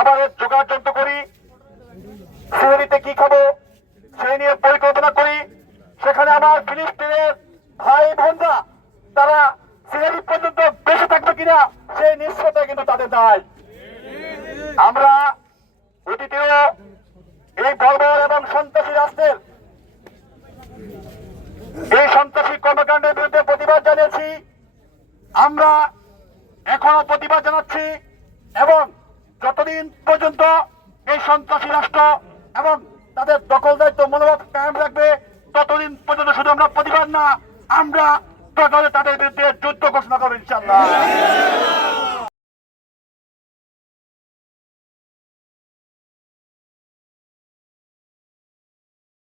খাবারের জোগাড় যন্ত্র করি, সিলেটিতে কি খাবো সেই নিয়ে পরিকল্পনা করি। সেখানে আমার ফিলিস্তিনের ভাই বোনরা তারা সিলেটি পর্যন্ত বেঁচে থাকবে কিনা সেই নিশ্চয়তা কিন্তু তাদের নাই। আমরা অতীতেও এই বর্বর এবং সন্ত্রাসী রাষ্ট্রের এই সন্ত্রাসী কর্মকাণ্ডের বিরুদ্ধে প্রতিবাদ জানিয়েছি, আমরা এখনো প্রতিবাদ জানাচ্ছি এবং যতদিন পর্যন্ত এই সন্ত্রাসী রাষ্ট্র এবং তাদের দখলদারিত্ব মনোভাব কায়েম রাখবে ততদিন পর্যন্ত শুধু আমরা প্রতিবাদ না, আমরা তাদের বিরুদ্ধে যুদ্ধ ঘোষণা করবো ইনশাআল্লাহ।